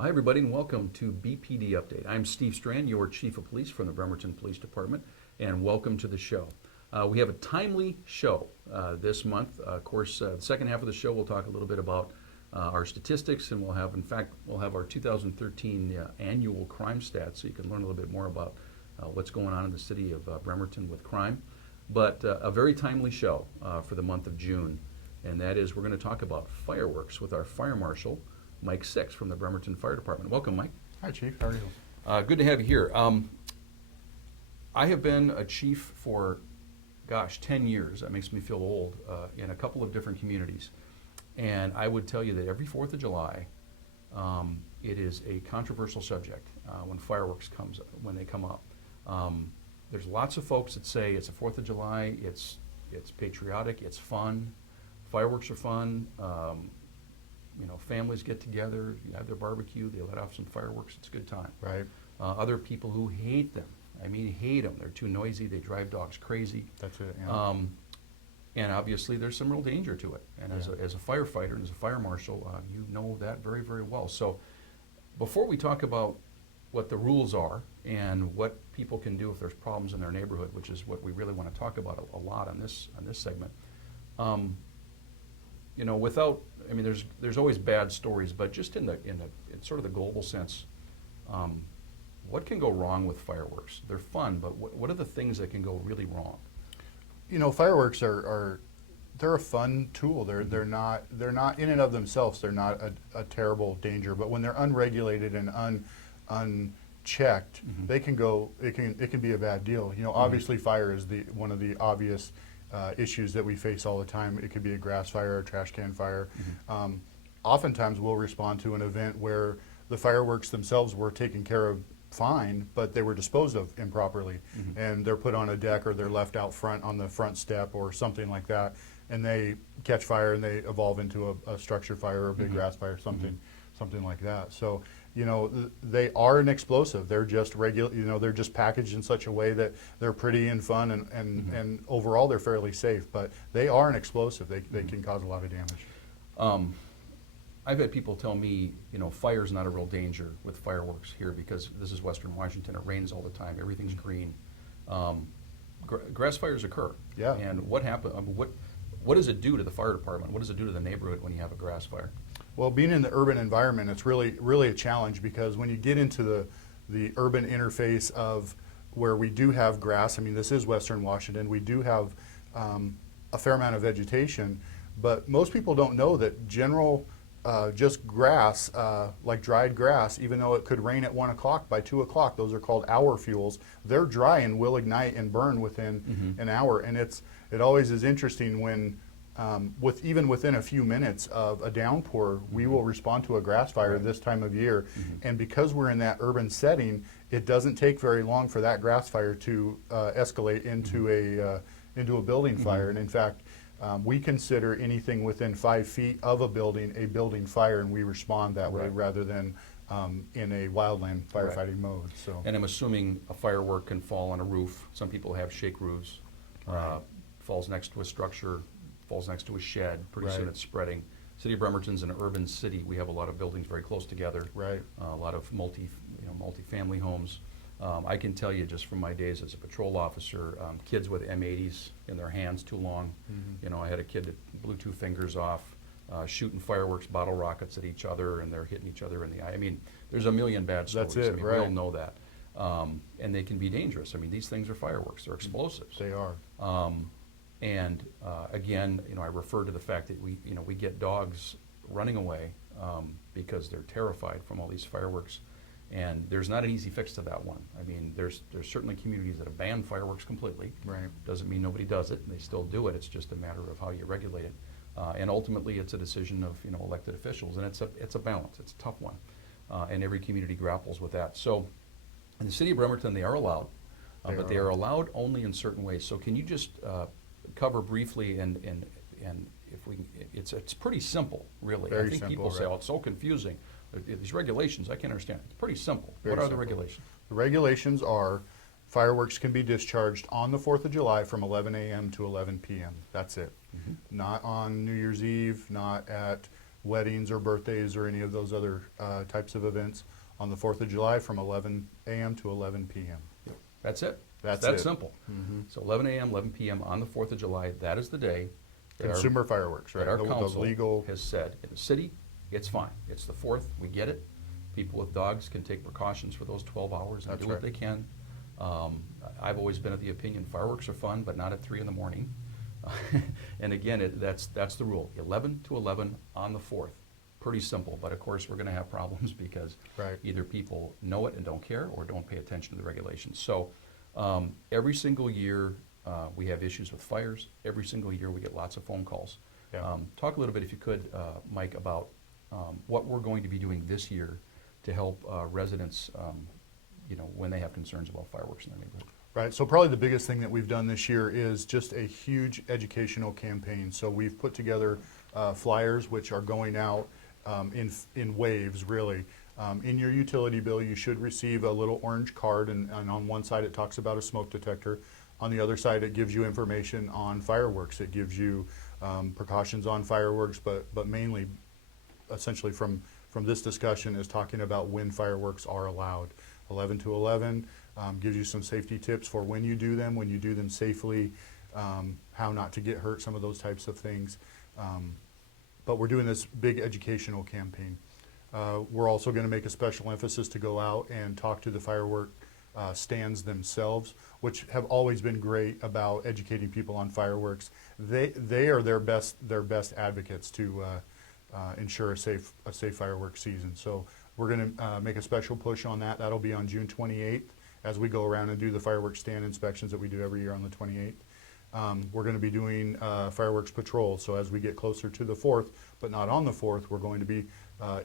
Hi, everybody, and welcome to BPD Update. I'm Steve Strand, your Chief of Police from the Bremerton Police Department, and welcome to the show. We have a timely show this month. Of course, the second half of the show, we'll talk a little bit about our statistics, and we'll have our 2013 annual crime stats, so you can learn a little bit more about what's going on in the city of Bremerton with crime. But a very timely show for the month of June, and that is we're going to talk about fireworks with our Fire Marshal, Mike Six from the Bremerton Fire Department. Welcome, Mike. Hi, Chief. How are you? Good to have you here. I have been a chief for, 10 years. That makes me feel old, in a couple of different communities. And I would tell you that every 4th of July, it is a controversial subject when fireworks when they come up. There's lots of folks that say it's the 4th of July, it's patriotic, it's fun, fireworks are fun. Families get together, you have their barbecue, they let off some fireworks, it's a good time. Right. Other people who hate them, hate them. They're too noisy, they drive dogs crazy. That's it, yeah. And obviously there's some real danger to it. And as a firefighter and as a fire marshal, you know that very, very well. So before we talk about what the rules are and what people can do if there's problems in their neighborhood, which is what we really want to talk about a lot on this segment, there's always bad stories, but just in sort of the global sense, what can go wrong with fireworks? They're fun, but what are the things that can go really wrong? Fireworks they're a fun tool. They're not in and of themselves. They're not a terrible danger. But when they're unregulated and unchecked, they can go. It can be a bad deal. Obviously, fire is one of the obvious issues that we face all the time. It could be a grass fire or a trash can fire. Oftentimes we'll respond to an event where the fireworks themselves were taken care of fine, but they were disposed of improperly. And they're put on a deck or they're left out front on the front step or something like that, and they catch fire and they evolve into a structure fire or a big grass fire, something like that. So they are an explosive. They're just they're just packaged in such a way that they're pretty and fun, and overall they're fairly safe, but they are an explosive. They can cause a lot of damage. I've had people tell me, fire's not a real danger with fireworks here because this is Western Washington. It rains all the time. Everything's green. Grass fires occur. Yeah. And what happens? What does it do to the fire department? What does it do to the neighborhood when you have a grass fire? Well, being in the urban environment, it's really a challenge, because when you get into the urban interface of where we do have grass, this is Western Washington, we do have a fair amount of vegetation, but most people don't know that just grass, like dried grass, even though it could rain at 1 o'clock, by 2 o'clock, those are called hour fuels. They're dry and will ignite and burn within an hour. And it always is interesting when, even within a few minutes of a downpour, we will respond to a grass fire this time of year. And because we're in that urban setting, it doesn't take very long for that grass fire to escalate into a building fire. And in fact, we consider anything within 5 feet of a building fire, and we respond that way rather than in a wildland firefighting mode. So. And I'm assuming a firework can fall on a roof. Some people have shake roofs. Falls next to a structure, falls next to a shed. Pretty soon it's spreading. City of Bremerton's an urban city. We have a lot of buildings very close together. Right. A lot of multi-family homes. I can tell you just from my days as a patrol officer, kids with M80s in their hands too long. I had a kid that blew 2 fingers off, shooting fireworks, bottle rockets at each other, and they're hitting each other in the eye. There's a million bad stories. That's it, we all know that. And they can be dangerous. These things are fireworks. They're explosives. They are. Again, I refer to the fact that we get dogs running away because they're terrified from all these fireworks. And there's not an easy fix to that one. There's certainly communities that have banned fireworks completely. Right. Doesn't mean nobody does it. They still do it. It's just a matter of how you regulate it. And ultimately, it's a decision of elected officials, and it's a balance. It's a tough one, and every community grapples with that. So, in the city of Bremerton, they are allowed, but they are allowed only in certain ways. So, can you just cover briefly and if we? It's pretty simple, really. Very I think simple, people say, "Oh, it's so confusing." These regulations, I can't understand. It's pretty simple. What are the regulations? The regulations are fireworks can be discharged on the 4th of July from 11 a.m. to 11 p.m. That's it. Not on New Year's Eve, not at weddings or birthdays or any of those other types of events on the 4th of July from 11 a.m. to 11 p.m. That's it. That's that it. simple. So 11 a.m., 11 p.m. on the 4th of July, that is the day that Consumer fireworks, right? our The council legal. has said, in the city, it's fine. It's the 4th, we get it. People with dogs can take precautions for those 12 hours and That's do what right. they can. I've always been of the opinion fireworks are fun, but not at 3 in the morning. And again, that's the rule, 11 to 11 on the 4th. Pretty simple, but of course we're going to have problems because Right. either people know it and don't care or don't pay attention to the regulations. So every single year we have issues with fires. Every single year we get lots of phone calls. Yeah. Talk a little bit, if you could, Mike, about what we're going to be doing this year to help residents, when they have concerns about fireworks in their neighborhood. Right, so probably the biggest thing that we've done this year is just a huge educational campaign. So we've put together flyers which are going out in waves, really. In your utility bill, you should receive a little orange card, and on one side it talks about a smoke detector. On the other side, it gives you information on fireworks. It gives you precautions on fireworks, but mainly, essentially from this discussion, is talking about when fireworks are allowed. 11 to 11 gives you some safety tips for when you do them safely, how not to get hurt, some of those types of things. But we're doing this big educational campaign. We're also going to make a special emphasis to go out and talk to the firework stands themselves, which have always been great about educating people on fireworks. They are their best advocates to ensure a safe fireworks season. So we're going to make a special push on that. That'll be on June 28th as we go around and do the fireworks stand inspections that we do every year on the 28th. We're going to be doing fireworks patrols. So as we get closer to the 4th, but not on the 4th, we're going to be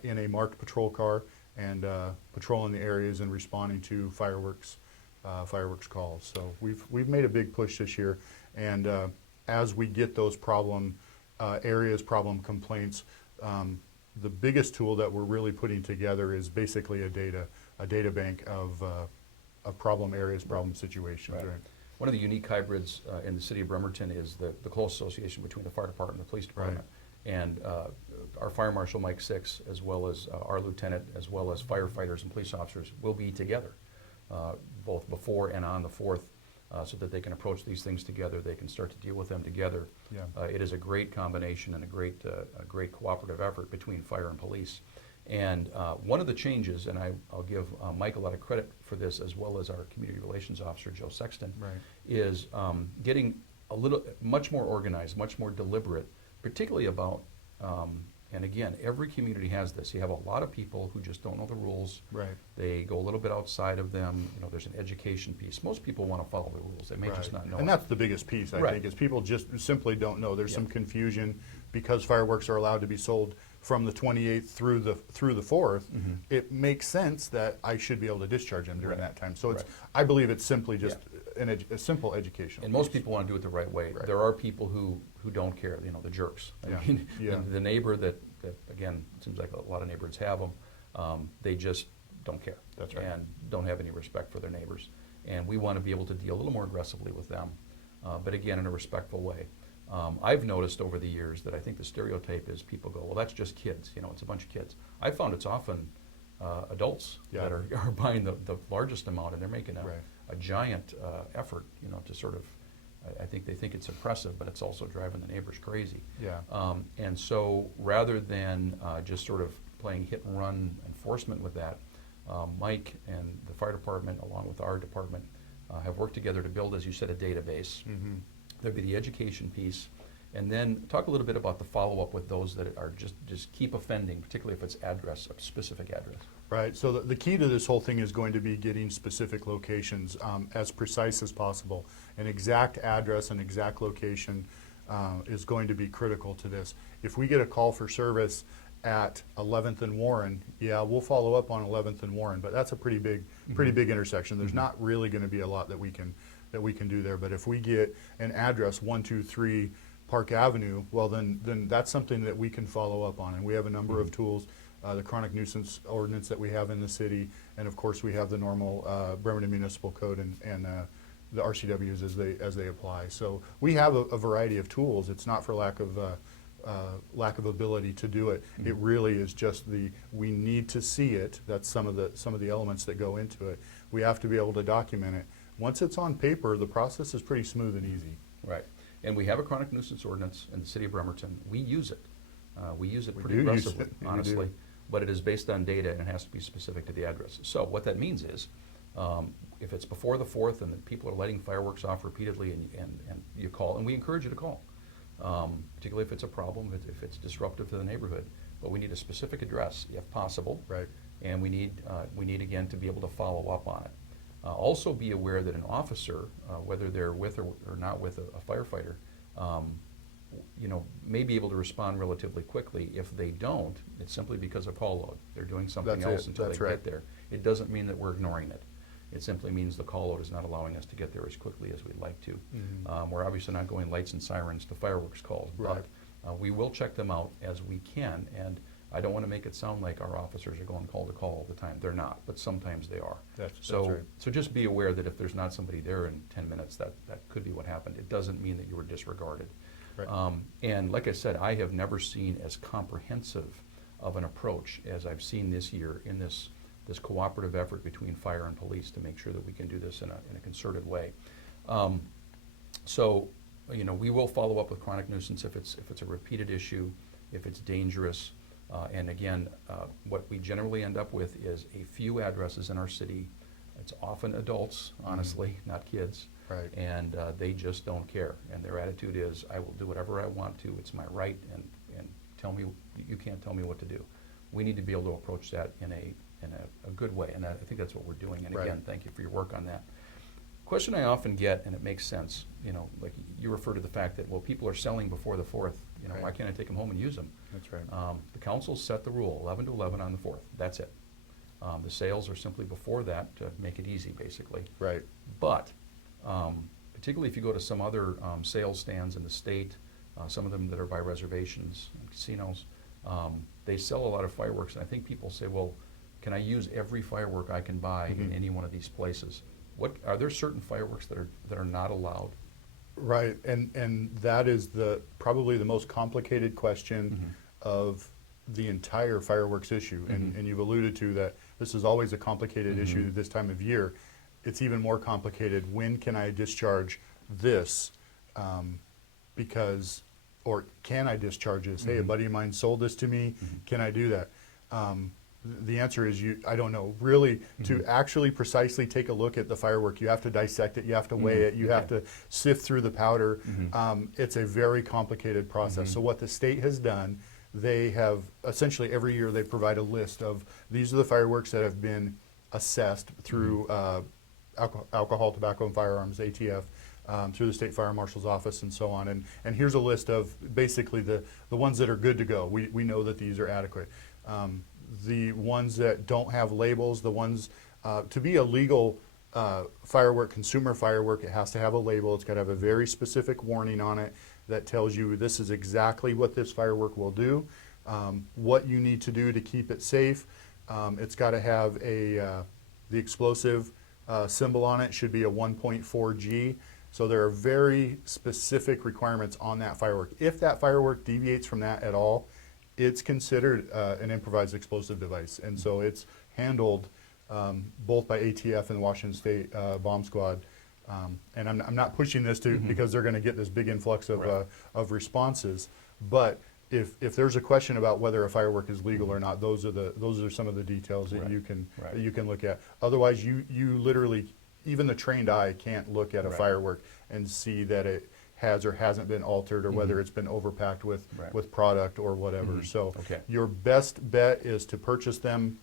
in a marked patrol car and patrolling the areas and responding to fireworks calls. So we've made a big push this year, and as we get those problem areas, problem complaints, the biggest tool that we're really putting together is basically a data bank of problem areas, problem situations. Right. Right. One of the unique hybrids in the city of Bremerton is the close association between the fire department and the police department. And our fire marshal, Mike Six, as well as our lieutenant, as well as firefighters and police officers will be together, both before and on the 4th, so that they can approach these things together, they can start to deal with them together. Yeah. It is a great combination and a great cooperative effort between fire and police. And one of the changes, and I'll give Mike a lot of credit for this, as well as our community relations officer, Joe Sexton, Right. is getting much more organized, much more deliberate, particularly about, and again, every community has this. You have a lot of people who just don't know the rules. Right. They go a little bit outside of them. There's an education piece. Most people want to follow the rules. They may just not know. And that's the biggest piece, I Right. think, is people just simply don't know. There's Yeah. some confusion because fireworks are allowed to be sold from the 28th through the 4th. Mhm. It makes sense that I should be able to discharge them during Right. that time. So Right. I believe it's simply just a simple education. And most people want to do it the right way. Right. There are people who don't care, the jerks. Yeah. I mean, Yeah. the neighbor that, again, it seems like a lot of neighborhoods have them, they just don't care. That's right. And don't have any respect for their neighbors. And we want to be able to deal a little more aggressively with them, but again, in a respectful way. I've noticed over the years that I think the stereotype is people go, well, that's just kids, it's a bunch of kids. I found it's often adults Yeah. that are buying the largest amount, and they're making Right. a giant effort, to sort of, I think they think it's impressive, but it's also driving the neighbors crazy. Yeah. And so rather than just sort of playing hit and run enforcement with that, Mike and the fire department, along with our department, have worked together to build, as you said, a database. Mm-hmm. There'd be the education piece, and then talk a little bit about the follow-up with those that are just keep offending, particularly if it's a specific address. Right, so the key to this whole thing is going to be getting specific locations as precise as possible. An exact address, an exact location is going to be critical to this. If we get a call for service at 11th and Warren, yeah, we'll follow up on 11th and Warren, but that's a pretty big intersection. There's not really going to be a lot that we can do there. But if we get an address 123 Park Avenue, well then that's something that we can follow up on, and we have a number of tools. The chronic nuisance ordinance that we have in the city, and of course we have the normal Bremerton Municipal Code and the RCWs as they apply. So we have a variety of tools. It's not for lack of lack of ability to do it. It really is just we need to see it. That's some of the elements that go into it. We have to be able to document it. Once it's on paper, the process is pretty smooth and easy. Right. And we have a chronic nuisance ordinance in the city of Bremerton. We use it. We use it We pretty do use aggressively, it. We honestly. do. But it is based on data and it has to be specific to the address. So what that means is, if it's before the 4th and that people are lighting fireworks off repeatedly and you call, and we encourage you to call, particularly if it's a problem, if it's disruptive to the neighborhood. But we need a specific address, if possible. Right. And we need again to be able to follow up on it. Also be aware that an officer, whether they're with or not with a firefighter, may be able to respond relatively quickly. If they don't, it's simply because of call load. They're doing something That's else it. until That's they right. get there. It doesn't mean that we're ignoring it. It simply means the call load is not allowing us to get there as quickly as we'd like to. We're obviously not going lights and sirens to fireworks calls, Right. but we will check them out as we can. And I don't want to make it sound like our officers are going call to call all the time. They're not, but sometimes they are. That's So right. just be aware that if there's not somebody there in 10 minutes, that could be what happened. It doesn't mean that you were disregarded. Right. And like I said, I have never seen as comprehensive of an approach as I've seen this year in this cooperative effort between fire and police to make sure that we can do this in a concerted way. So we will follow up with chronic nuisance if it's a repeated issue, if it's dangerous. And again, what we generally end up with is a few addresses in our city. It's often adults, honestly, not kids. Right. And they just don't care. And their attitude is, I will do whatever I want to. It's my right, and tell me, you can't tell me what to do. We need to be able to approach that in a good way, and I think that's what we're doing. And Right. again, thank you for your work on that. Question I often get, and it makes sense, like you refer to the fact that, well, people are selling before the 4th. Right. Why can't I take them home and use them? That's right. The council set the rule, 11 to 11 on the 4th. That's it. The sales are simply before that to make it easy, basically. Right. But particularly if you go to some other sales stands in the state, some of them that are by reservations and casinos, they sell a lot of fireworks. And I think people say, well, can I use every firework I can buy in any one of these places? Are there certain fireworks that are not allowed? Right, and that is probably the most complicated question of the entire fireworks issue. And you've alluded to that this is always a complicated issue this time of year. It's even more complicated. When can I discharge this? Or can I discharge this? Hey, a buddy of mine sold this to me. Can I do that? The answer is I don't know. Really, to actually precisely take a look at the firework, you have to dissect it, you have to weigh it, you have to sift through the powder. It's a very complicated process. So what the state has done, they have essentially every year they provide a list of these are the fireworks that have been assessed through alcohol, tobacco, and firearms, ATF, through the state fire marshal's office and so on. And here's a list of basically the ones that are good to go. We know that these are adequate. The ones that don't have labels, the ones, to be a legal firework, consumer firework, it has to have a label. It's got to have a very specific warning on it that tells you this is exactly what this firework will do, what you need to do to keep it safe. It's got to have the explosive symbol on it, should be a 1.4 G. So there are very specific requirements on that firework. If that firework deviates from that at all, it's considered an improvised explosive device. And so it's handled both by ATF and the Washington State Bomb Squad. And I'm not pushing this because they're going to get this big influx of responses. But if there's a question about whether a firework is legal or not, those are some of the details that you can look at. Otherwise, you literally, even the trained eye can't look at a firework and see that it has or hasn't been altered, or whether it's been overpacked with product or whatever. So your best bet is to purchase them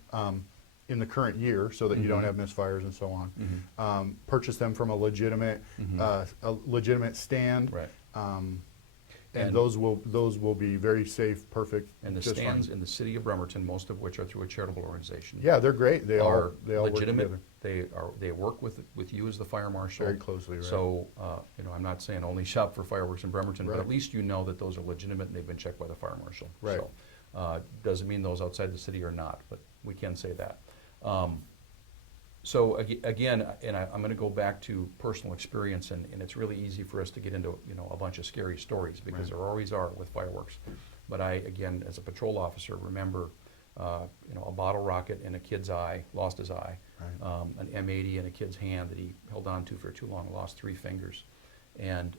in the current year so that you don't have misfires and so on. Purchase them from a legitimate stand. And those will be very safe, perfect. And the stands in the city of Bremerton, most of which are through a charitable organization. Yeah, they're great. They all legitimate. Work together. They work with you as the fire marshal very closely. Right. So I'm not saying only shop for fireworks in Bremerton, but at least you know that those are legitimate and they've been checked by the fire marshal. Right. So doesn't mean those outside the city are not, but we can say that. So again, and I'm going to go back to personal experience, and it's really easy for us to get into a bunch of scary stories because there always are with fireworks. But I, again, as a patrol officer, remember a bottle rocket in a kid's eye, lost his eye, Right. an M80 in a kid's hand that he held on to for too long, lost 3 fingers. And,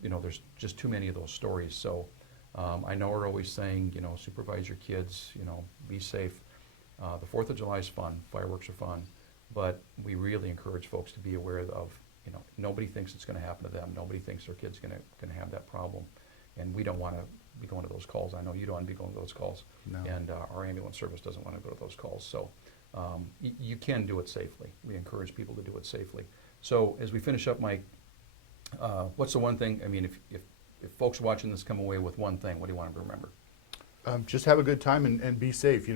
there's just too many of those stories. So I know we're always saying, supervise your kids, be safe. The 4th of July is fun, fireworks are fun, but we really encourage folks to be aware of, nobody thinks it's going to happen to them. Nobody thinks their kid's going to have that problem. And we don't want to be going to those calls. I know you don't want to be going to those calls. No. And our ambulance service doesn't want to go to those calls. So you can do it safely. We encourage people to do it safely. So as we finish up, Mike, what's the one thing, if folks watching this come away with one thing, what do you want them to remember? Just have a good time and be safe.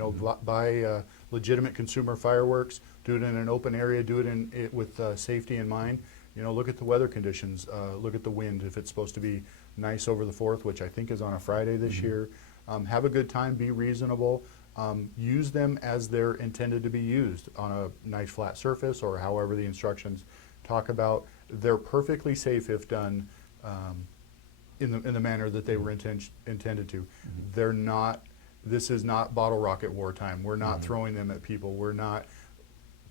Buy legitimate consumer fireworks. Do it in an open area. Do it with safety in mind. Look at the weather conditions. Look at the wind. If it's supposed to be nice over the 4th, which I think is on a Friday this year, have a good time. Be reasonable. Use them as they're intended to be used on a nice flat surface or however the instructions talk about. They're perfectly safe if done in the manner that they were intended to. They're not. This is not bottle rocket wartime. We're not throwing them at people. We're not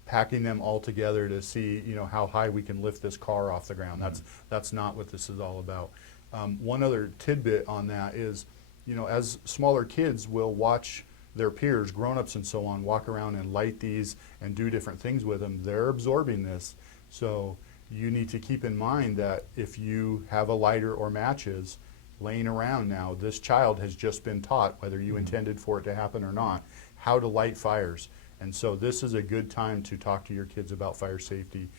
packing them all together to see how high we can lift this car off the ground. That's not what this is all about. One other tidbit on that is, as smaller kids will watch their peers, grown-ups and so on, walk around and light these and do different things with them, they're absorbing this. So you need to keep in mind that if you have a lighter or matches laying around now, this child has just been taught, whether you intended for it to happen or not, how to light fires. And so this is a good time to talk to your kids about fire safety.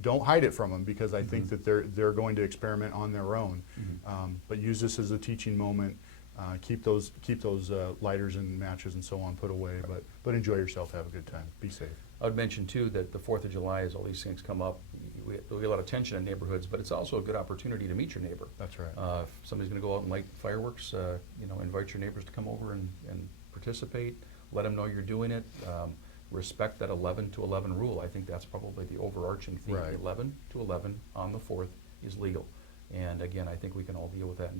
Don't hide it from them, because I think that they're going to experiment on their own. But use this as a teaching moment. Keep those lighters and matches and so on put away. But enjoy yourself. Have a good time. Be safe. I would mention too that the 4th of July, as all these things come up, there'll be a lot of tension in neighborhoods, but it's also a good opportunity to meet your neighbor. That's right. If somebody's going to go out and light fireworks, invite your neighbors to come over and participate. Let them know you're doing it. Respect that 11 to 11 rule. I think that's probably the overarching theme. Right. 11 to 11 on the 4th is legal. And again, I think we can all deal with that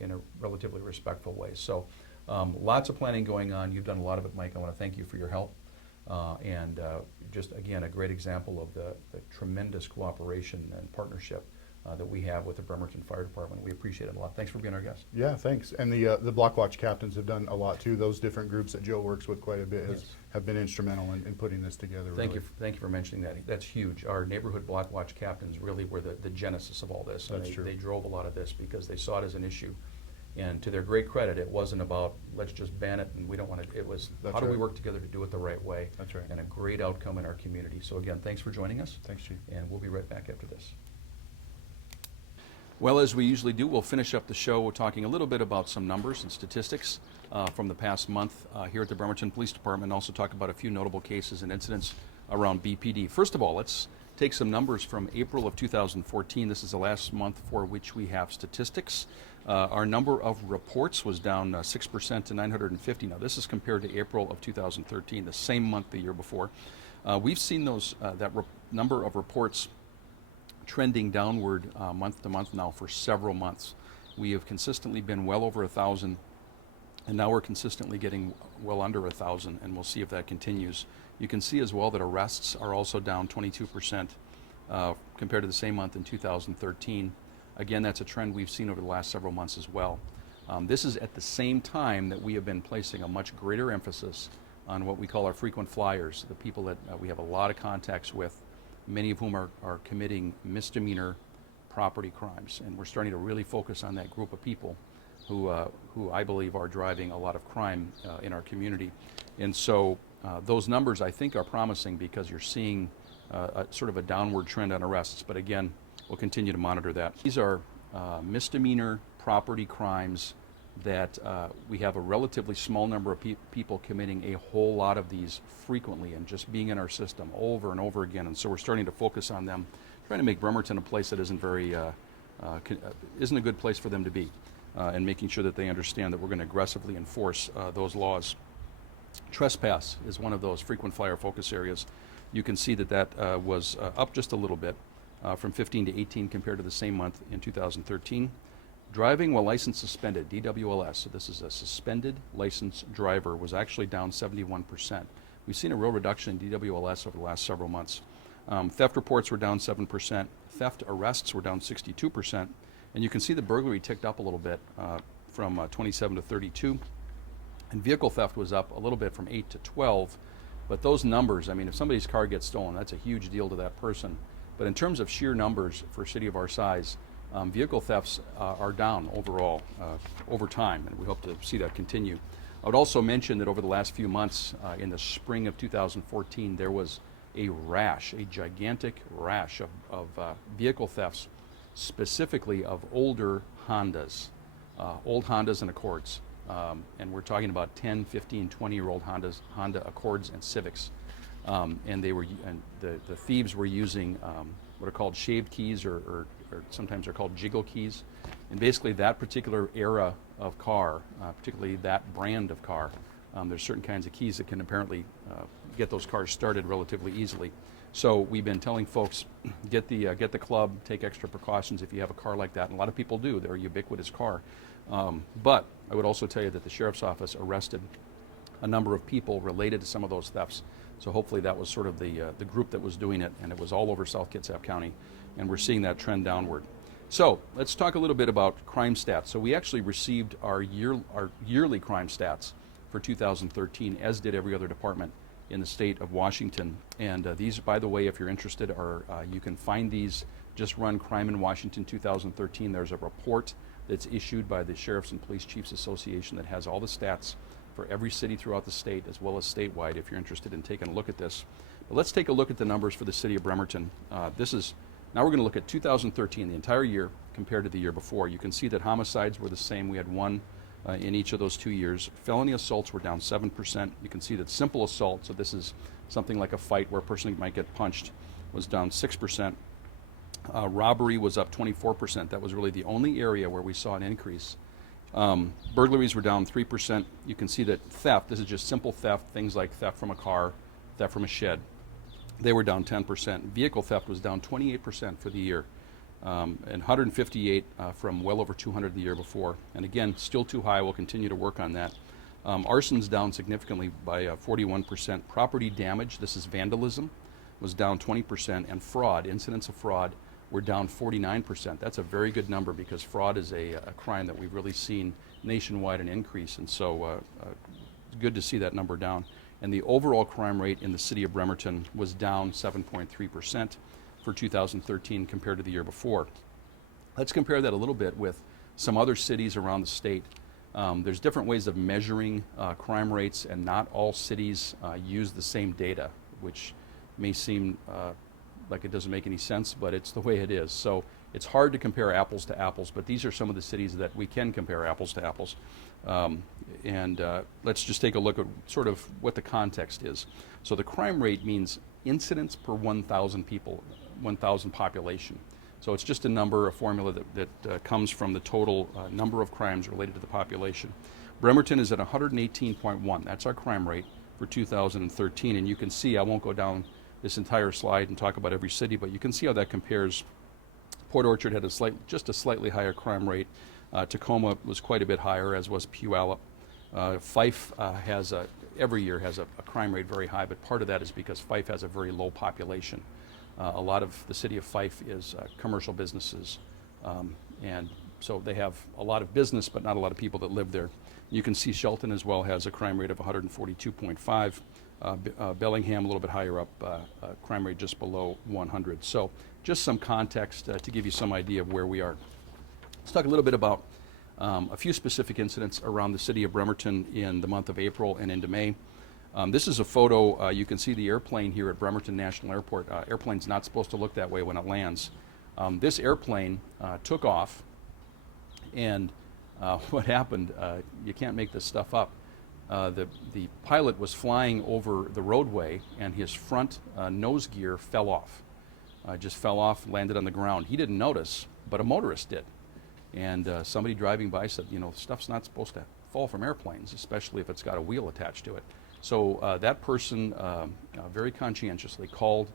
in a relatively respectful way. So lots of planning going on. You've done a lot of it, Mike. I want to thank you for your help. And just, again, a great example of the tremendous cooperation and partnership that we have with the Bremerton Fire Department. We appreciate it a lot. Thanks for being our guest. Yeah, thanks. And the Block Watch captains have done a lot too. Those different groups that Joe works with quite a bit have been instrumental in putting this together. Thank you for mentioning that. That's huge. Our neighborhood Block Watch captains really were the genesis of all this. That's true. They drove a lot of this because they saw it as an issue. And to their great credit, it wasn't about let's just ban it and we don't want to. It was how do we work together to do it the right way? That's right. And a great outcome in our community. So again, thanks for joining us. Thanks, Chief. And we'll be right back after this. Well, as we usually do, we'll finish up the show talking a little bit about some numbers and statistics from the past month here at the Bremerton Police Department, and also talk about a few notable cases and incidents around BPD. First of all, let's take some numbers from April of 2014. This is the last month for which we have statistics. Our number of reports was down 6% to 950. Now, this is compared to April of 2013, the same month the year before. We've seen those number of reports trending downward month to month now for several months. We have consistently been well over 1,000, and now we're consistently getting well under 1,000, and we'll see if that continues. You can see as well that arrests are also down 22% compared to the same month in 2013. Again, that's a trend we've seen over the last several months as well. This is at the same time that we have been placing a much greater emphasis on what we call our frequent flyers, the people that we have a lot of contacts with, many of whom are committing misdemeanor property crimes. And we're starting to really focus on that group of people who I believe are driving a lot of crime in our community. And so those numbers, I think, are promising because you're seeing sort of a downward trend on arrests. But again, we'll continue to monitor that. These are misdemeanor property crimes that we have a relatively small number of people committing a whole lot of these frequently and just being in our system over and over again. And so we're starting to focus on them, trying to make Bremerton a place that isn't a good place for them to be, and making sure that they understand that we're going to aggressively enforce those laws. Trespass is one of those frequent flyer focus areas. You can see that was up just a little bit from 15 to 18 compared to the same month in 2013. Driving while license suspended, DWLS, so this is a suspended license driver, was actually down 71%. We've seen a real reduction in DWLS over the last several months. Theft reports were down 7%. Theft arrests were down 62%. And you can see the burglary ticked up a little bit from 27 to 32. And vehicle theft was up a little bit from 8 to 12. But those numbers, I mean, if somebody's car gets stolen, that's a huge deal to that person. But in terms of sheer numbers for a city of our size, vehicle thefts are down overall over time, and we hope to see that continue. I would also mention that over the last few months, in the spring of 2014, there was a rash, a gigantic rash of vehicle thefts, specifically of older Hondas, old Hondas and Accords. And we're talking about 10, 15, 20-year-old Honda Accords and Civics. And the thieves were using what are called shaved keys, or sometimes they're called jiggle keys. And basically that particular era of car, particularly that brand of car, there's certain kinds of keys that can apparently get those cars started relatively easily. So we've been telling folks, get the club, take extra precautions if you have a car like that. And a lot of people do. They're a ubiquitous car. But I would also tell you that the sheriff's office arrested a number of people related to some of those thefts. So hopefully that was sort of the group that was doing it, and it was all over South Kitsap County, and we're seeing that trend downward. So let's talk a little bit about crime stats. So we actually received our yearly crime stats for 2013, as did every other department in the state of Washington. And these, by the way, if you're interested, are you can find these. Just run Crime in Washington 2013. There's a report that's issued by the Sheriffs and Police Chiefs Association that has all the stats for every city throughout the state, as well as statewide, if you're interested in taking a look at this. But let's take a look at the numbers for the city of Bremerton. Now we're going to look at 2013, the entire year, compared to the year before. You can see that homicides were the same. We had one in each of those 2 years. Felony assaults were down 7%. You can see that simple assault, so this is something like a fight where a person might get punched, was down 6%. Robbery was up 24%. That was really the only area where we saw an increase. Burglaries were down 3%. You can see that theft, this is just simple theft, things like theft from a car, theft from a shed, they were down 10%. Vehicle theft was down 28% for the year, and 158 from well over 200 the year before. And again, still too high. We'll continue to work on that. Arson's down significantly by 41%. Property damage, this is vandalism, was down 20%, and fraud, incidents of fraud, were down 49%. That's a very good number, because fraud is a crime that we've really seen nationwide an increase, and so it's good to see that number down. And the overall crime rate in the city of Bremerton was down 7.3% for 2013 compared to the year before. Let's compare that a little bit with some other cities around the state. There's different ways of measuring crime rates, and not all cities use the same data, which may seem like it doesn't make any sense, but it's the way it is. So it's hard to compare apples to apples, but these are some of the cities that we can compare apples to apples. Let's just take a look at sort of what the context is. So the crime rate means incidents per 1,000 people, 1,000 population. So it's just a number, a formula that comes from the total number of crimes related to the population. Bremerton is at 118.1. That's our crime rate for 2013. And you can see, I won't go down this entire slide and talk about every city, but you can see how that compares. Port Orchard had just a slightly higher crime rate. Tacoma was quite a bit higher, as was Puyallup. Fife every year has a crime rate very high, but part of that is because Fife has a very low population. A lot of the city of Fife is commercial businesses, and so they have a lot of business, but not a lot of people that live there. You can see Shelton as well has a crime rate of 142.5. Bellingham a little bit higher up, crime rate just below 100. So just some context to give you some idea of where we are. Let's talk a little bit about a few specific incidents around the city of Bremerton in the month of April and into May. This is a photo. You can see the airplane here at Bremerton National Airport. Airplane's not supposed to look that way when it lands. This airplane took off, and what happened, you can't make this stuff up. The pilot was flying over the roadway, and his front nose gear fell off. Just fell off, landed on the ground. He didn't notice, but a motorist did. And somebody driving by said, you know, stuff's not supposed to fall from airplanes, especially if it's got a wheel attached to it. So that person very conscientiously called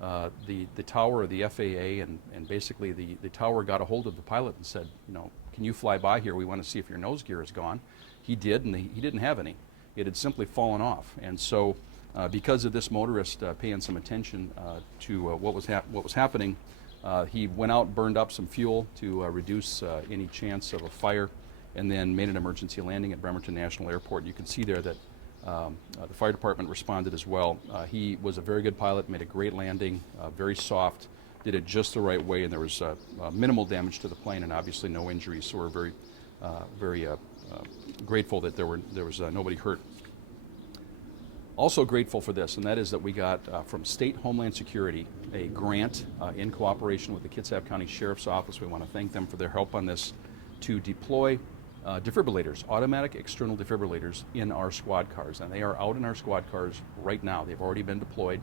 the tower of the FAA, and basically the tower got a hold of the pilot and said, you know, can you fly by here? We want to see if your nose gear is gone. He did, and he didn't have any. It had simply fallen off. And so because of this motorist paying some attention to what was happening, he went out, burned up some fuel to reduce any chance of a fire, and then made an emergency landing at Bremerton National Airport. You can see there that the fire department responded as well. He was a very good pilot, made a great landing, very soft, did it just the right way, and there was minimal damage to the plane and obviously no injuries, so we're very grateful that there was nobody hurt. Also grateful for this, and that is that we got from State Homeland Security a grant in cooperation with the Kitsap County Sheriff's Office. We want to thank them for their help on this, to deploy defibrillators, automatic external defibrillators, in our squad cars. And they are out in our squad cars right now. They've already been deployed.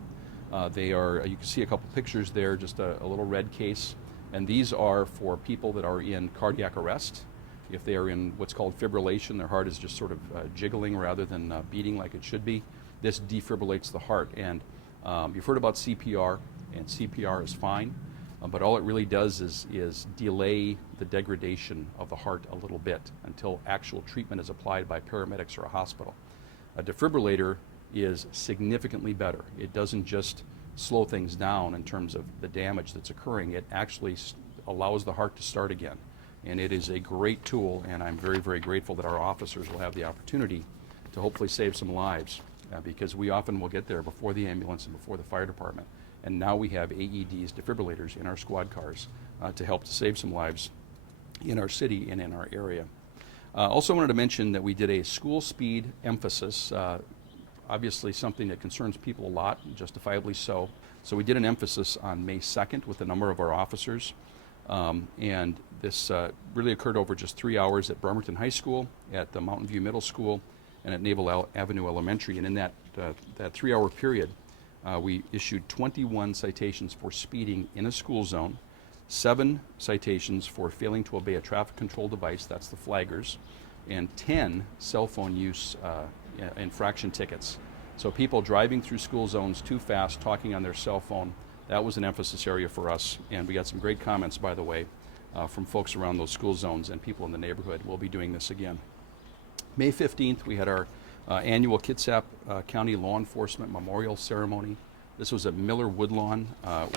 They are, you can see a couple pictures there, just a little red case. And these are for people that are in cardiac arrest. If they are in what's called fibrillation, their heart is just sort of jiggling rather than beating like it should be. This defibrillates the heart. And you've heard about CPR, and CPR is fine. But all it really does is delay the degradation of the heart a little bit until actual treatment is applied by paramedics or a hospital. A defibrillator is significantly better. It doesn't just slow things down in terms of the damage that's occurring. It actually allows the heart to start again. And it is a great tool, and I'm very, very grateful that our officers will have the opportunity to hopefully save some lives, because we often will get there before the ambulance and before the fire department. And now we have AEDs, defibrillators, in our squad cars to help to save some lives in our city and in our area. Also wanted to mention that we did a school speed emphasis, obviously something that concerns people a lot, justifiably so. So we did an emphasis on May 2nd with a number of our officers. And this really occurred over just 3 hours at Bremerton High School, at the Mountain View Middle School, and at Naval Avenue Elementary. And in that 3-hour period, we issued 21 citations for speeding in a school zone, 7 citations for failing to obey a traffic control device, that's the flaggers, and 10 cell phone use infraction tickets. So people driving through school zones too fast, talking on their cell phone, that was an emphasis area for us. And we got some great comments, by the way, from folks around those school zones and people in the neighborhood. We'll be doing this again. May 15th, we had our annual Kitsap County Law Enforcement Memorial Ceremony. This was at Miller Woodlawn,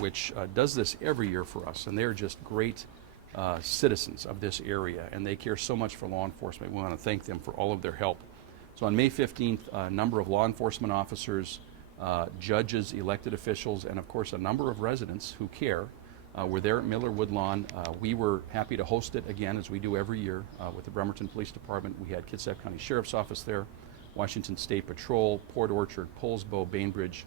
which does this every year for us, and they're just great citizens of this area, and they care so much for law enforcement. We want to thank them for all of their help. So on May 15th, a number of law enforcement officers, judges, elected officials, and of course a number of residents who care were there at Miller Woodlawn. We were happy to host it again, as we do every year with the Bremerton Police Department. We had Kitsap County Sheriff's Office there, Washington State Patrol, Port Orchard, Poulsbo, Bainbridge,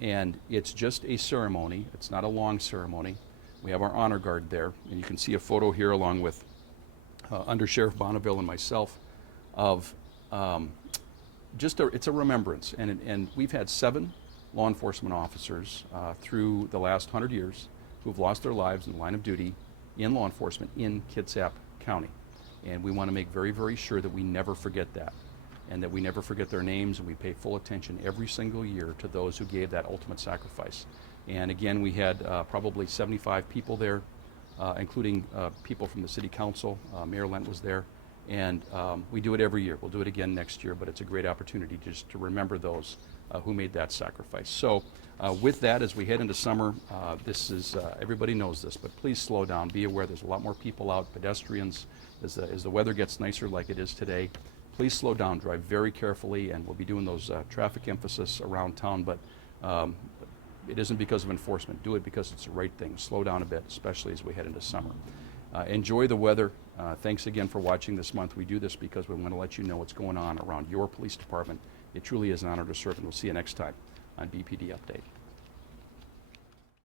and it's just a ceremony. It's not a long ceremony. We have our honor guard there, and you can see a photo here along with Under Sheriff Bonneville and myself of it's a remembrance. And we've had 7 law enforcement officers through the last 100 years who've lost their lives in the line of duty in law enforcement in Kitsap County. And we want to make very, very sure that we never forget that, and that we never forget their names, and we pay full attention every single year to those who gave that ultimate sacrifice. And again, we had probably 75 people there, including people from the city council. Mayor Lent was there. And we do it every year. We'll do it again next year, but it's a great opportunity just to remember those who made that sacrifice. So with that, as we head into summer, this is, everybody knows this, but please slow down. Be aware there's a lot more people out, pedestrians, as the weather gets nicer like it is today. Please slow down, drive very carefully, and we'll be doing those traffic emphasis around town, but it isn't because of enforcement. Do it because it's the right thing. Slow down a bit, especially as we head into summer. Enjoy the weather. Thanks again for watching this month. We do this because we want to let you know what's going on around your police department. It truly is an honor to serve, and we'll see you next time on BPD Update.